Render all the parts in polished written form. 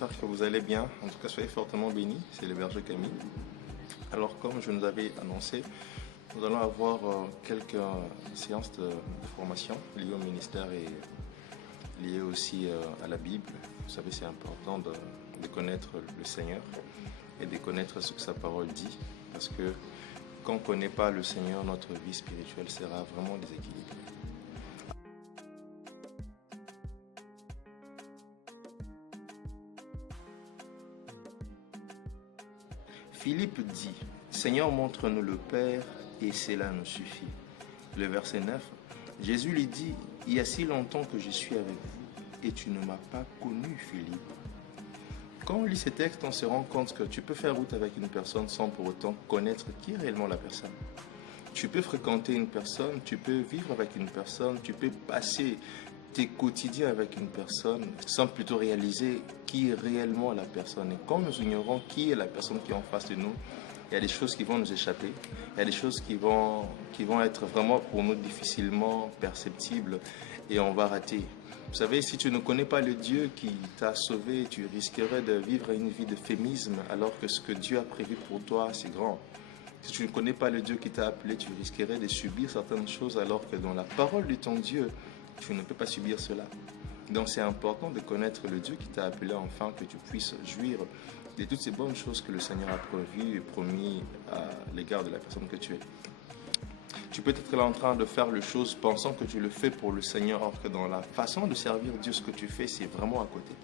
j'espère que vous allez bien. En tout cas, soyez fortement bénis. C'est le berger Camille. Alors, comme je nous avais annoncé, nous allons avoir quelques séances de formation liées au ministère et liées aussi à la Bible. Vous savez, c'est important de connaître le Seigneur et de connaître ce que sa parole dit. Parce que quand on ne connaît pas le Seigneur, notre vie spirituelle sera vraiment déséquilibrée. Philippe dit, Seigneur, montre-nous le Père et cela nous suffit. Le verset 9, Jésus lui dit, il y a si longtemps que je suis avec vous et tu ne m'as pas connu, Philippe. Quand on lit ces textes, on se rend compte que tu peux faire route avec une personne sans pour autant connaître qui est réellement la personne. Tu peux fréquenter une personne, tu peux vivre avec une personne, tu peux passer tes quotidiens avec une personne sans plutôt réaliser qui est réellement la personne. Et quand nous ignorons qui est la personne qui est en face de nous, il y a des choses qui vont nous échapper, il y a des choses qui vont être vraiment pour nous difficilement perceptibles et on va rater. Vous savez, si tu ne connais pas le Dieu qui t'a sauvé, tu risquerais de vivre une vie d'euphémisme alors que ce que Dieu a prévu pour toi, c'est grand. Si tu ne connais pas le Dieu qui t'a appelé, tu risquerais de subir certaines choses alors que dans la parole de ton Dieu, tu ne peux pas subir cela. Donc c'est important de connaître le Dieu qui t'a appelé afin que tu puisses jouir de toutes ces bonnes choses que le Seigneur a prévues et promis à l'égard de la personne que tu es. Tu peux être là en train de faire les choses pensant que tu le fais pour le Seigneur, alors que dans la façon de servir Dieu, ce que tu fais, c'est vraiment à côté.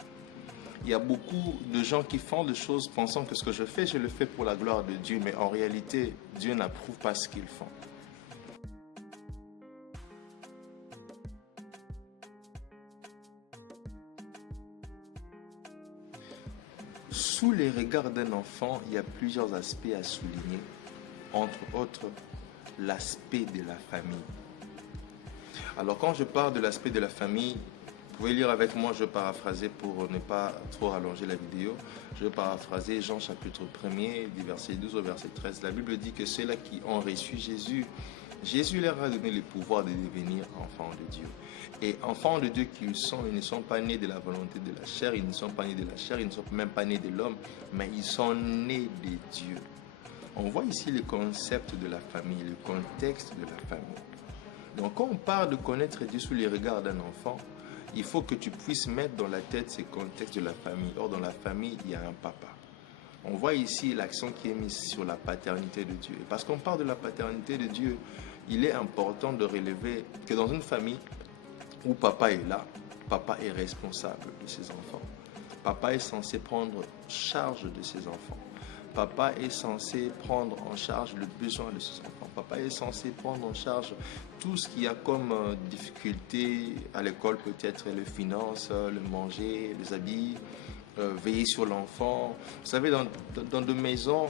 Il y a beaucoup de gens qui font des choses pensant que ce que je fais, je le fais pour la gloire de Dieu, mais en réalité, Dieu n'approuve pas ce qu'ils font. Sous les regards d'un enfant, il y a plusieurs aspects à souligner, entre autres l'aspect de la famille. Alors quand je parle de l'aspect de la famille, vous pouvez lire avec moi, je vais paraphraser pour ne pas trop rallonger la vidéo. Je vais paraphraser Jean chapitre 1er, du verset 12 au verset 13. La Bible dit que ceux-là qui ont reçu Jésus leur a donné le pouvoir de devenir enfants de Dieu. Et enfants de Dieu qu'ils sont, ils ne sont pas nés de la volonté de la chair, ils ne sont pas nés de la chair, ils ne sont même pas nés de l'homme, mais ils sont nés de Dieu. On voit ici le concept de la famille, le contexte de la famille. Donc quand on parle de connaître Dieu sous les regards d'un enfant, il faut que tu puisses mettre dans la tête ce contexte de la famille. Or, dans la famille, il y a un papa. On voit ici l'accent qui est mis sur la paternité de Dieu. Et parce qu'on parle de la paternité de Dieu, il est important de relever que dans une famille où papa est là, papa est responsable de ses enfants. Papa est censé prendre charge de ses enfants. Papa est censé prendre en charge le besoin de ses enfants. Papa est censé prendre en charge tout ce qu'il y a comme difficulté à l'école, peut-être les finances, le manger, les habits, veiller sur l'enfant. Vous savez, dans des maisons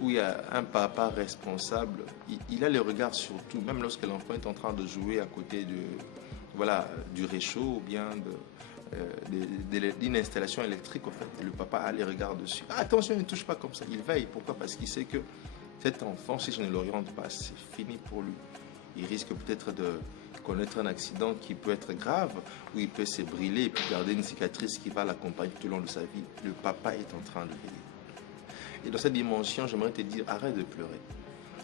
où il y a un papa responsable, il a le regard sur tout, même lorsque l'enfant est en train de jouer à côté du réchaud ou bien d'une installation électrique. En fait, le papa a les regards dessus. Ah, attention, ne touche pas comme ça. Il veille. Pourquoi? Parce qu'il sait que cet enfant, si je ne l'oriente pas, c'est fini pour lui. Il risque peut-être de connaître un accident qui peut être grave, où il peut se brûler et puis garder une cicatrice qui va l'accompagner tout au long de sa vie. Le papa est en train de veiller. Et dans cette dimension, j'aimerais te dire, arrête de pleurer.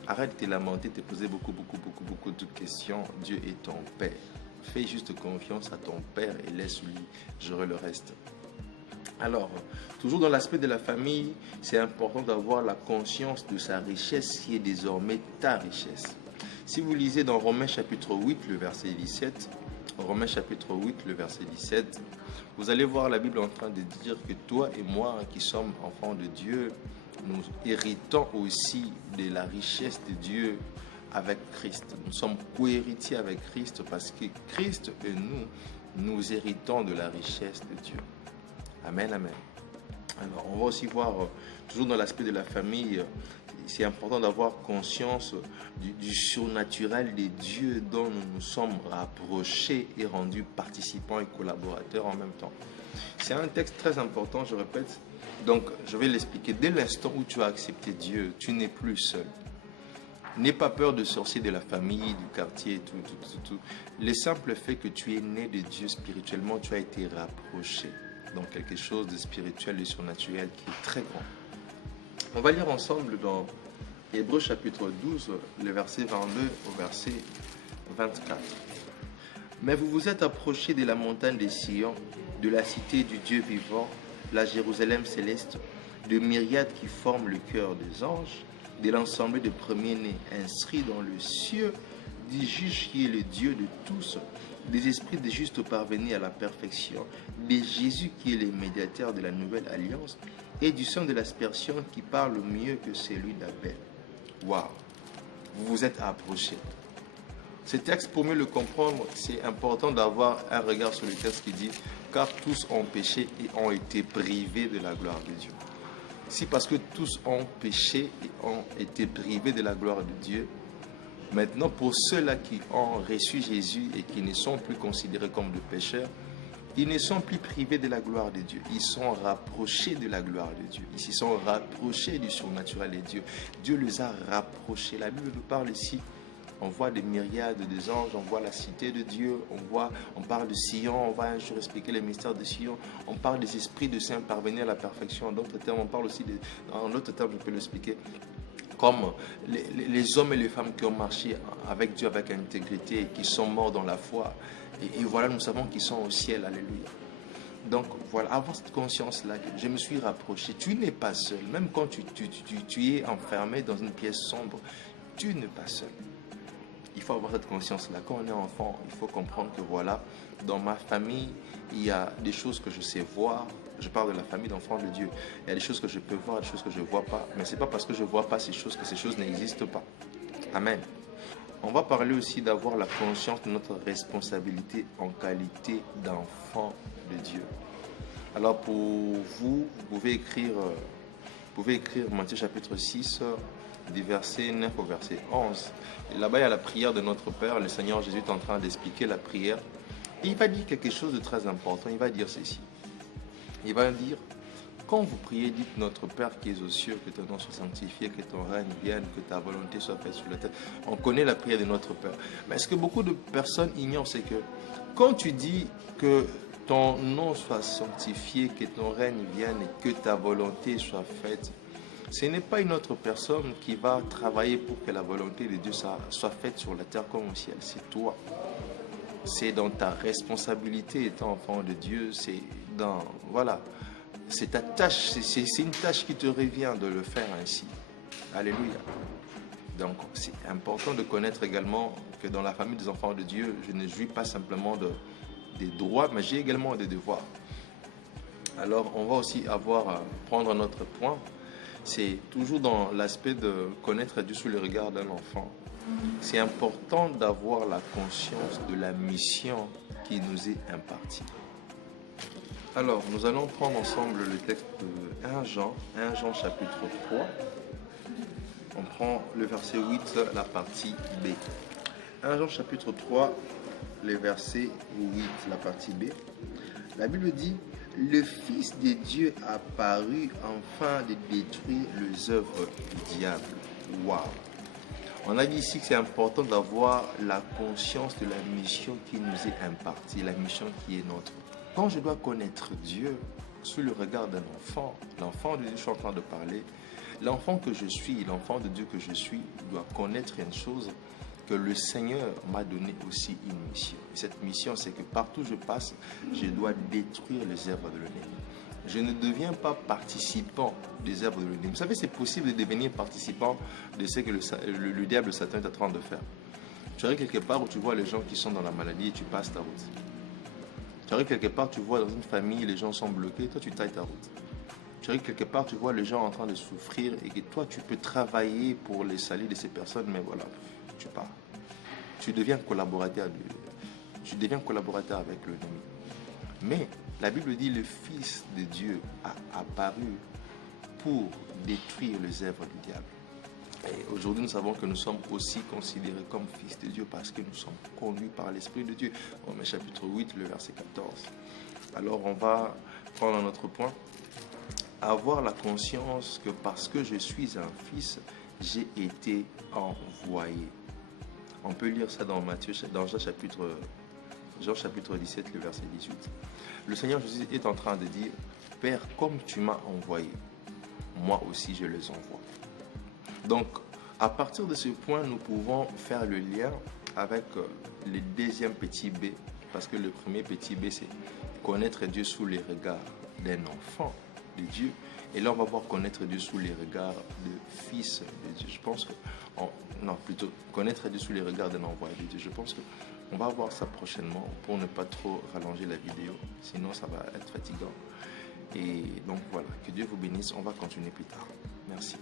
Arrête de te lamenter, de te poser beaucoup de questions. Dieu est ton Père. Fais juste confiance à ton Père et laisse-lui gérer le reste. Alors, toujours dans l'aspect de la famille, c'est important d'avoir la conscience de sa richesse qui est désormais ta richesse. Si vous lisez dans Romains chapitre 8, le verset 17, Romains chapitre 8, le verset 17, vous allez voir la Bible en train de dire que toi et moi qui sommes enfants de Dieu, nous héritons aussi de la richesse de Dieu avec Christ. Nous sommes co-héritiers avec Christ parce que Christ et nous héritons de la richesse de Dieu. Amen, amen. Alors, on va aussi voir, toujours dans l'aspect de la famille, c'est important d'avoir conscience du surnaturel des dieux dont nous nous sommes rapprochés et rendus participants et collaborateurs en même temps. C'est un texte très important, je répète. Donc, je vais l'expliquer. Dès l'instant où tu as accepté Dieu, tu n'es plus seul. N'aie pas peur de sorciers de la famille, du quartier, tout. Le simple fait que tu es né de Dieu spirituellement, tu as été rapproché. dans quelque chose de spirituel et surnaturel qui est très grand. On va lire ensemble dans Hébreux chapitre 12, le verset 22 au verset 24. Mais vous vous êtes approchés de la montagne des Sion, de la cité du Dieu vivant, la Jérusalem céleste, de myriades qui forment le cœur des anges, de l'ensemble des premiers-nés inscrits dans le cieux, du juge qui est le Dieu de tous, des esprits des justes parvenus à la perfection, de Jésus qui est le médiateur de la nouvelle alliance, et du sang de l'aspersion qui parle mieux que celui d'Abel. Waouh! Vous vous êtes approchés. Ce texte, pour mieux le comprendre, c'est important d'avoir un regard sur le texte qui dit « Car tous ont péché et ont été privés de la gloire de Dieu ». Si parce que tous ont péché et ont été privés de la gloire de Dieu, maintenant pour ceux-là qui ont reçu Jésus et qui ne sont plus considérés comme des pécheurs, ils ne sont plus privés de la gloire de Dieu. Ils sont rapprochés de la gloire de Dieu. Ils se sont rapprochés du surnaturel de Dieu. Dieu les a rapprochés. La Bible nous parle ici. On voit des myriades de anges, on voit la cité de Dieu, on parle de Sion, on va un jour expliquer les mystères de Sion, on parle des esprits de saints parvenus à la perfection. En d'autres termes, on parle aussi, en d'autres termes, je peux l'expliquer, comme les hommes et les femmes qui ont marché avec Dieu avec intégrité, qui sont morts dans la foi. Et voilà, nous savons qu'ils sont au ciel, alléluia. Donc voilà, avoir cette conscience-là, je me suis rapproché. Tu n'es pas seul, même quand tu es enfermé dans une pièce sombre, tu n'es pas seul. Il faut avoir cette conscience-là. Quand on est enfant, il faut comprendre que voilà, dans ma famille, il y a des choses que je sais voir. Je parle de la famille d'enfants de Dieu. Il y a des choses que je peux voir, des choses que je ne vois pas. Mais ce n'est pas parce que je ne vois pas ces choses que ces choses n'existent pas. Amen. On va parler aussi d'avoir la conscience de notre responsabilité en qualité d'enfant de Dieu. Alors pour vous, vous pouvez écrire Matthieu chapitre 6, du verset 9 au verset 11. Et là-bas, il y a la prière de notre Père. Le Seigneur Jésus est en train d'expliquer la prière. Et il va dire quelque chose de très important. Il va dire ceci. Il va dire, quand vous priez, dites notre Père qui es aux cieux, que ton nom soit sanctifié, que ton règne vienne, que ta volonté soit faite sur la terre. On connaît la prière de notre Père. Mais ce que beaucoup de personnes ignorent, c'est que quand tu dis que ton nom soit sanctifié, que ton règne vienne et que ta volonté soit faite, ce n'est pas une autre personne qui va travailler pour que la volonté de Dieu soit faite sur la terre comme au ciel. C'est toi. C'est dans ta responsabilité étant enfant de Dieu. C'est ta tâche. C'est une tâche qui te revient de le faire ainsi. Alléluia. Donc, c'est important de connaître également que dans la famille des enfants de Dieu, je ne jouis pas simplement des droits, mais j'ai également des devoirs. Alors, on va aussi prendre notre point. C'est toujours dans l'aspect de connaître Dieu sous le regard d'un enfant. C'est important d'avoir la conscience de la mission qui nous est impartie. Alors, nous allons prendre ensemble le texte de 1 Jean chapitre 3. On prend le verset 8, la partie B. 1 Jean chapitre 3, le verset 8, la partie B. La Bible dit: le Fils de Dieu a paru afin de détruire les œuvres du diable. Waouh! On a dit ici que c'est important d'avoir la conscience de la mission qui nous est impartie, la mission qui est nôtre. Quand je dois connaître Dieu sous le regard d'un enfant, l'enfant de Dieu, je suis en train de parler, l'enfant que je suis, l'enfant de Dieu que je suis, doit connaître une chose, que le Seigneur m'a donné aussi une mission. Et cette mission, c'est que partout où je passe, je dois détruire les œuvres de l'ennemi. Je ne deviens pas participant des œuvres de l'ennemi. Vous savez, c'est possible de devenir participant de ce que le diable, Satan, est en train de faire. Tu arrives quelque part où tu vois les gens qui sont dans la maladie et tu passes ta route. Tu arrives quelque part, tu vois dans une famille, les gens sont bloqués, toi tu tailles ta route. Tu arrives quelque part, tu vois les gens en train de souffrir et que toi tu peux travailler pour les salir de ces personnes, mais voilà, tu pars. Tu deviens collaborateur avec l'ennemi. Mais la Bible dit le Fils de Dieu a apparu pour détruire les œuvres du diable. Et aujourd'hui, nous savons que nous sommes aussi considérés comme fils de Dieu parce que nous sommes conduits par l'Esprit de Dieu. Romains chapitre 8, le verset 14. Alors, on va prendre notre point. Avoir la conscience que parce que je suis un fils, j'ai été envoyé. On peut lire ça dans Jean chapitre Jean chapitre 17, le verset 18. Le Seigneur Jésus est en train de dire, Père, comme tu m'as envoyé, moi aussi je les envoie. Donc, à partir de ce point, nous pouvons faire le lien avec le deuxième petit B, parce que le premier petit B, c'est connaître Dieu sous les regards d'un enfant de Dieu. Et là, on va voir connaître Dieu sous les regards de fils de Dieu. Je pense que, non, plutôt connaître Dieu sous les regards d'un envoyé de Dieu. Je pense qu'on va voir ça prochainement pour ne pas trop rallonger la vidéo, sinon ça va être fatigant. Et donc voilà, que Dieu vous bénisse. On va continuer plus tard. Merci.